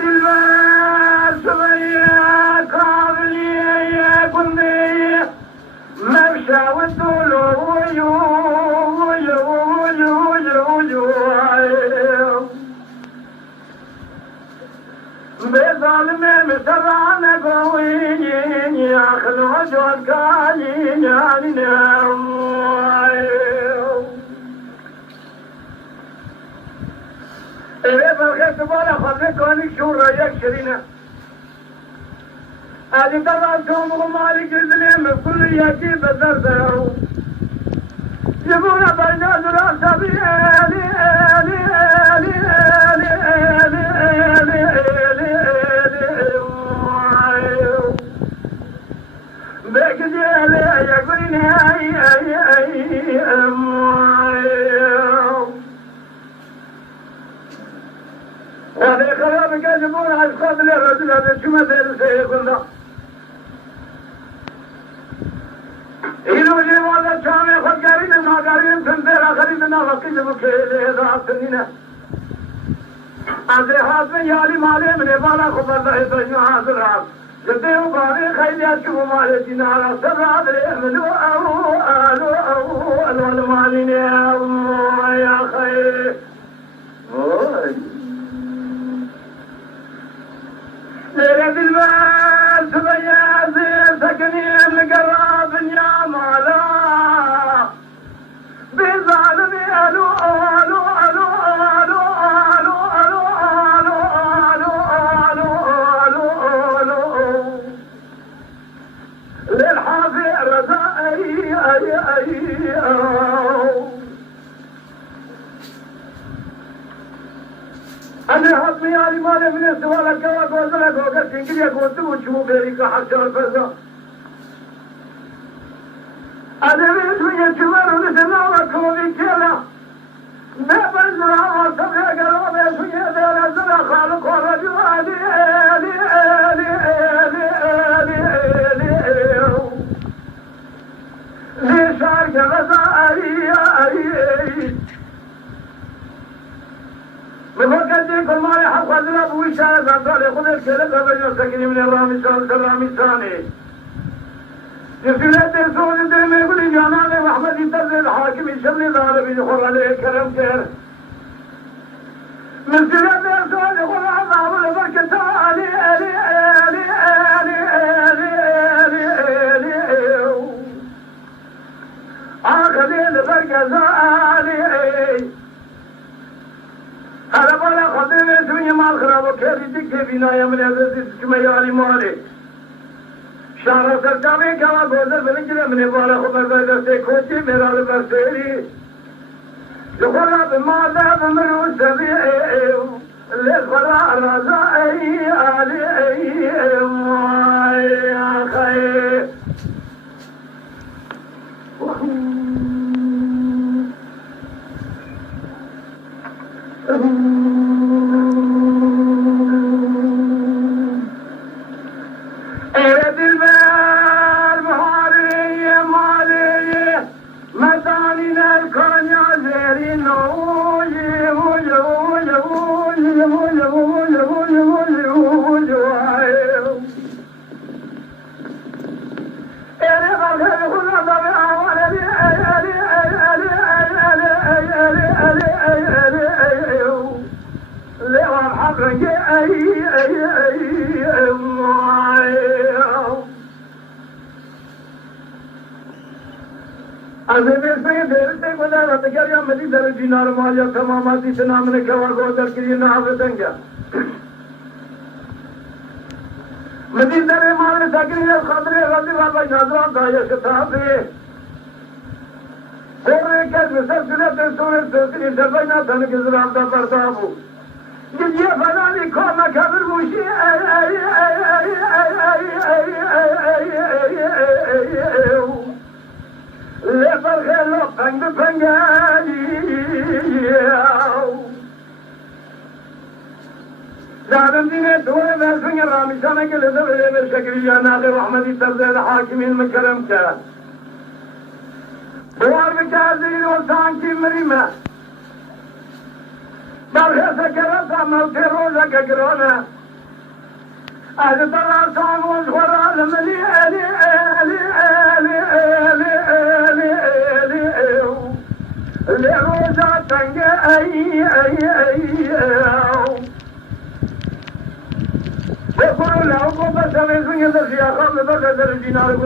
الباس ويا قابلي يا كندي ممشى والدولو ويو بظالمين مسترعنا قويين ياخذوا جود قايين إيه بالخير تبالا خذني كونك شو رأيك شرينا هذه ترى مالك الزليم بكل يجي بدردو يقول بين دراسة بيالي وهذا خرابك يجبون على القبل الرجل هذا شو مثل سيقول إلو جيوالا شامي خود قارين ناقارين سنبير آخرين ناقارين بكيلي ذات سنين عزي حاصل يالي مالي من إبالا خبر الله تجمع حاصل راس جدي وباري خيلي أشكو مالي جنارا سرعاد لأملو أو المالين يا خير ليلة البال سبيازي سكني مقرب يا مالا بظالمي ألو للحافي رزائي أنا حطني على مالي من السوالة كوا قوزلة قوزلة تنقلية قوزلة وشمو بيريكا حشر الفزة أنا من اسمي يتمر ونسنا وكوبي كلا بابا الزراعة وصفحة قلوب يسوي دار الزرع خالق ورجو ليش عارك غزائي بفكرتي كل ما يحب خذنا بوشارة زنطالي خذ الكلب أبجل سكني من الرامي الثاني يسيلة ترسول الدين يقول جاناني وأحمد يتزل الحاكم يشمني ظالم يدخل عليه كلام كير من سيلة ترسول يقول عظام البركة آخذي البركة هذا بالا خدمة سوية مال خراب وكذي تكتب بناية من هذا كميالي مالي شهر سرطامي كما بوزر بلنجل من بالا خبر بيدا سيكوتي مرال برسيري يخرى بماذا بمروز سبيعي للخرى رضائي آلي خير أرد المال مهاري مالي مدانينا الكون يعزيرين أزمير سيد ديرتك ولا رتجار يا مدي درجي نارمال يا تماماتي سنامن كوا قدر كريه نافذنجا مدي دري مال سكري الخضر رضي الله نازران دايا شتابي قرر كذب سلسلة سورة سلسلة دبنا ثنك زرام دبردابو جدي فلاني كوما كبر موشي لفرخ لو بنگ بنگالي دارم دينه دوره بسنگ رامیشانه که لذا به شکلی جاناق محمدی ترزید حاکمی المکرم کرد دوار بکردین و سانکی مریمه برخ سکرت موت روزه که گرانه أهل طلعتهم وزغر الملي ألي ألي ألي ألي ألي ألي لروزة تنجا أي يقول له قبة سميسون يدرسي أخام بقدر الجنار